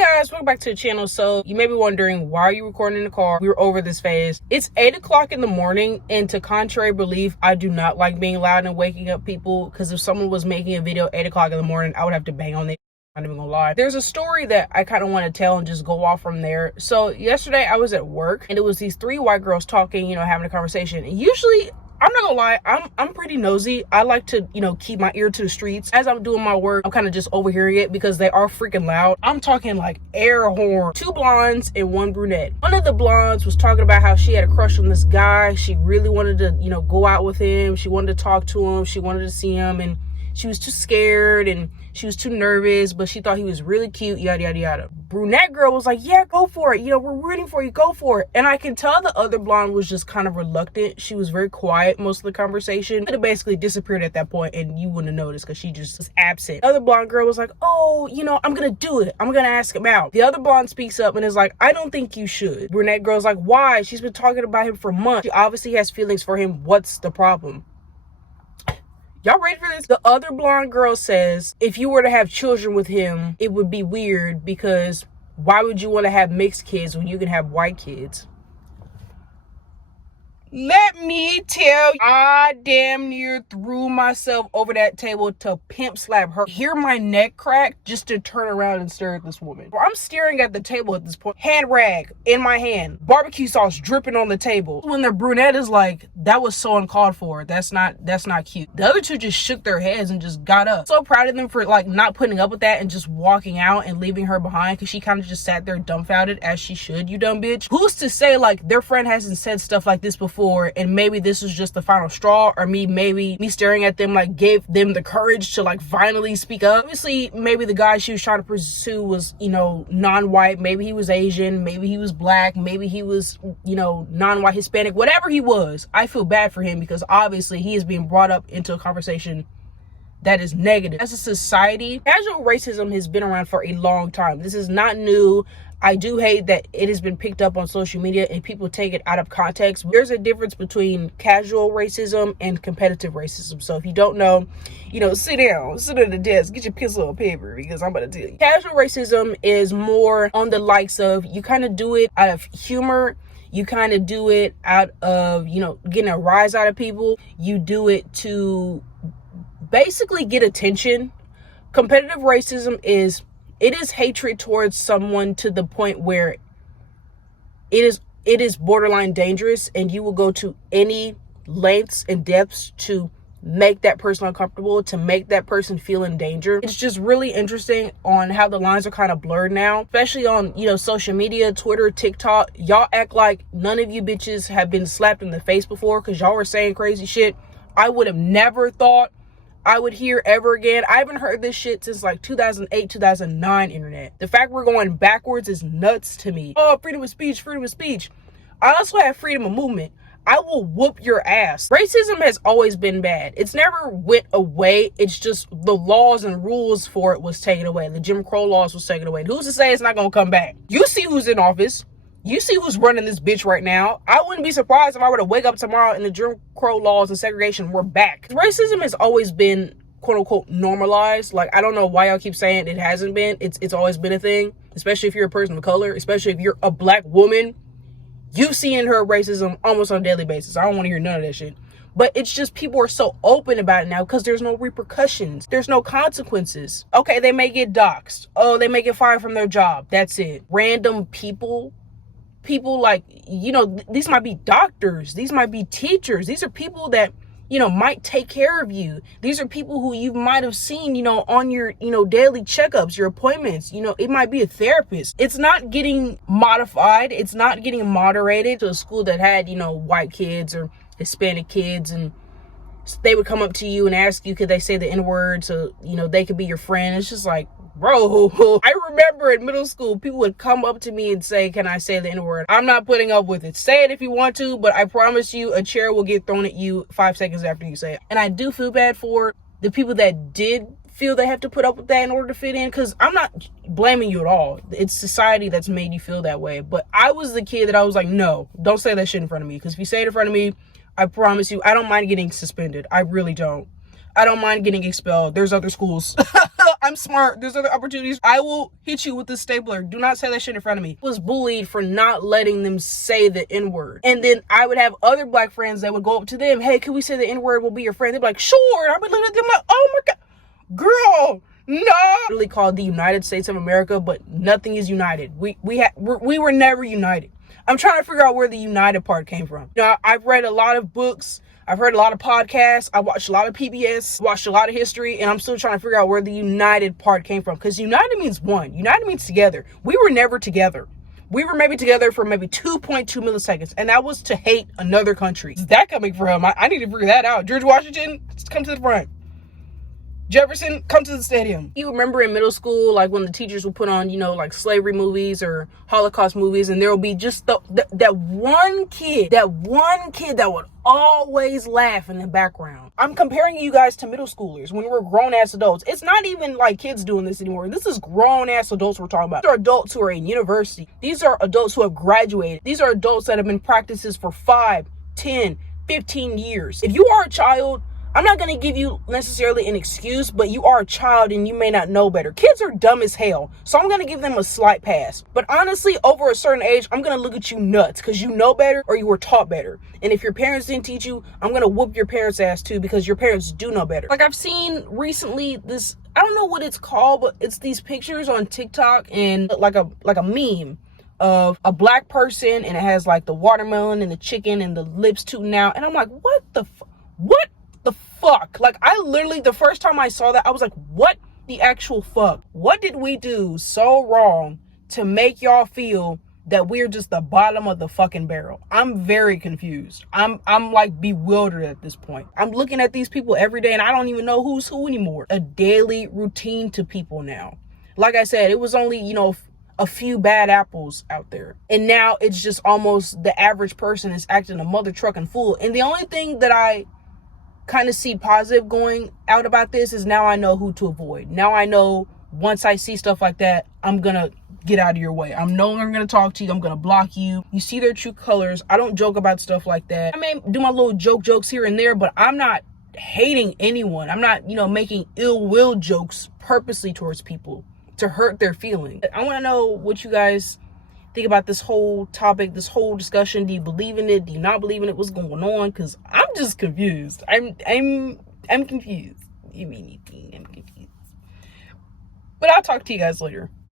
Hey guys, welcome back to the channel. So you may be wondering, why are you recording in the car? We were over this phase. It's 8 o'clock in the morning, and to contrary belief, I do not like being loud and waking up people, because if someone was making a video 8 o'clock in the morning, I would have to bang on it. I'm not even gonna lie. There's a story that I kind of want to tell and just go off from there. So yesterday I was at work and it was these three white girls talking, having a conversation. And usually, I'm not gonna lie, I'm pretty nosy. I like to, keep my ear to the streets. As I'm doing my work, I'm kind of just overhearing it because they are freaking loud. I'm talking like air horn. Two blondes and one brunette. One of the blondes was talking about how she had a crush on this guy. She really wanted to, go out with him. She wanted to talk to him. She wanted to see him, and she was too scared and she was too nervous, but she thought he was really cute, yada, yada, yada. Brunette girl was like, yeah, go for it. We're rooting for you. Go for it. And I can tell the other blonde was just kind of reluctant. She was very quiet most of the conversation. It basically disappeared at that point, and you wouldn't have noticed because she just was absent. The other blonde girl was like, oh, I'm going to do it. I'm going to ask him out. The other blonde speaks up and is like, I don't think you should. Brunette girl's like, why? She's been talking about him for months. She obviously has feelings for him. What's the problem? Y'all ready for this? The other blonde girl says, if you were to have children with him, it would be weird, because why would you want to have mixed kids when you can have white kids? Let me tell you, I damn near threw myself over that table to pimp slap her. Hear my neck crack just to turn around and stare at this woman. I'm staring at the table at this point. Hand rag in my hand. Barbecue sauce dripping on the table. When the brunette is like, that was so uncalled for. That's not cute. The other two just shook their heads and just got up. So proud of them for not putting up with that and just walking out and leaving her behind, because she kind of just sat there dumbfounded, as she should, you dumb bitch. Who's to say their friend hasn't said stuff like this before, and maybe this was just the final straw, or maybe me staring at them gave them the courage to finally speak up. Obviously, maybe the guy she was trying to pursue was non-white. Maybe he was Asian, maybe he was black, maybe he was non-white, Hispanic, whatever he was. I feel bad for him, because obviously he is being brought up into a conversation that is negative. As a society, casual racism has been around for a long time. This is not new. I do hate that it has been picked up on social media and people take it out of context. There's a difference between casual racism and competitive racism. So if you don't know, sit down, sit at the desk, get your pencil and paper, because I'm about to tell you. Casual racism is more on the likes of, you kind of do it out of humor. You kind of do it out of, getting a rise out of people. You do it to basically get attention. Competitive racism is hatred towards someone to the point where it is borderline dangerous, and you will go to any lengths and depths to make that person uncomfortable, to make that person feel in danger. It's just really interesting on how the lines are kind of blurred now, especially on social media, Twitter, TikTok. Y'all act like none of you bitches have been slapped in the face before, because y'all were saying crazy shit I would have never thought I would hear ever again. I haven't heard this shit since 2008, 2009 internet. The fact we're going backwards is nuts to me. Oh, freedom of speech, freedom of speech. I also have freedom of movement. I will whoop your ass. Racism has always been bad. It's never went away. It's just the laws and rules for it was taken away. The Jim Crow laws was taken away. Who's to say it's not gonna come back? You see who's in office. You see who's running this bitch right now. I wouldn't be surprised if I were to wake up tomorrow and the Jim Crow laws and segregation were back. Racism has always been, quote unquote, normalized. I don't know why y'all keep saying it hasn't been. It's always been a thing, especially if you're a person of color, especially if you're a black woman. You see in her racism almost on a daily basis. I don't want to hear none of that shit. But it's just people are so open about it now because there's no repercussions. There's no consequences. Okay, they may get doxxed. Oh, they may get fired from their job. That's it. Random people these might be doctors, these might be teachers, these are people that might take care of you. These are people who you might have seen on your daily checkups, your appointments. It might be a therapist. It's not getting modified, it's not getting moderated to a school that had white kids or Hispanic kids, and they would come up to you and ask you, could they say the N-word so they could be your friend. It's just bro, I remember in middle school, people would come up to me and say, can I say the N-word? I'm not putting up with it. Say it if you want to, but I promise you a chair will get thrown at you 5 seconds after you say it. And I do feel bad for the people that did feel they have to put up with that in order to fit in, because I'm not blaming you at all. It's society that's made you feel that way. But I was the kid that I was like, no, don't say that shit in front of me, because if you say it in front of me, I promise you, I don't mind getting suspended. I really don't. I don't mind getting expelled. There's other schools. I'm smart. There's other opportunities. I will hit you with this stapler. Do not say that shit in front of me. I was bullied for not letting them say the N-word. And then I would have other black friends that would go up to them. Hey, can we say the N-word? We'll be your friend. They'd be like, sure. And I'd be looking at them like, oh my God, girl, no. Really called the United States of America, but nothing is united. We were never united. I'm trying to figure out where the united part came from. You know, I've read a lot of books. I've heard a lot of podcasts. I watched a lot of PBS, watched a lot of history, and I'm still trying to figure out where the united part came from. Because united means one. United means together. We were never together. We were maybe together for maybe 2.2 milliseconds, and that was to hate another country. Where's that coming from? I need to figure that out. George Washington, come to the front. Jefferson, come to the stadium. You remember in middle school, like when the teachers would put on, you know, like slavery movies or Holocaust movies, and there will be just that one kid that would always laugh in the background. I'm comparing you guys to middle schoolers when we're grown ass adults. It's not even like kids doing this anymore. This is grown ass adults we're talking about. These are adults who are in university. These are adults who have graduated. These are adults that have been practices for 5, 10, 15 years. If you are a child, I'm not going to give you necessarily an excuse, but you are a child and you may not know better. Kids are dumb as hell, so I'm going to give them a slight pass. But honestly, over a certain age, I'm going to look at you nuts because you know better or you were taught better. And if your parents didn't teach you, I'm going to whoop your parents' ass too because your parents do know better. Like I've seen recently this, I don't know what it's called, but it's these pictures on TikTok and like a meme of a black person, and it has like the watermelon and the chicken and the lips tooting out. And I'm like, what the fuck? Like, I literally, the first time I saw that, I was like, what the actual fuck? What did we do so wrong to make y'all feel that we're just the bottom of the fucking barrel? I'm very confused. I'm like bewildered at this point. I'm looking at these people every day and I don't even know who's who anymore. A daily routine to people now. Like I said, it was only, you know, a few bad apples out there. And now it's just almost the average person is acting a mother trucking fool. And the only thing that I kind of see positive going out about this is now I know who to avoid. Now I know once I see stuff like that, I'm gonna get out of your way. I'm no longer gonna talk to you. I'm gonna block you. You see their true colors. I don't joke about stuff like that. I may do my little jokes here and there, but I'm not hating anyone. I'm not, you know, making ill will jokes purposely towards people to hurt their feelings. I want to know what you guys think about this whole topic, this whole discussion. Do you believe in it? Do you not believe in it? What's going on? Because I'm just confused. I'm confused. You mean anything? I'm confused. But I'll talk to you guys later.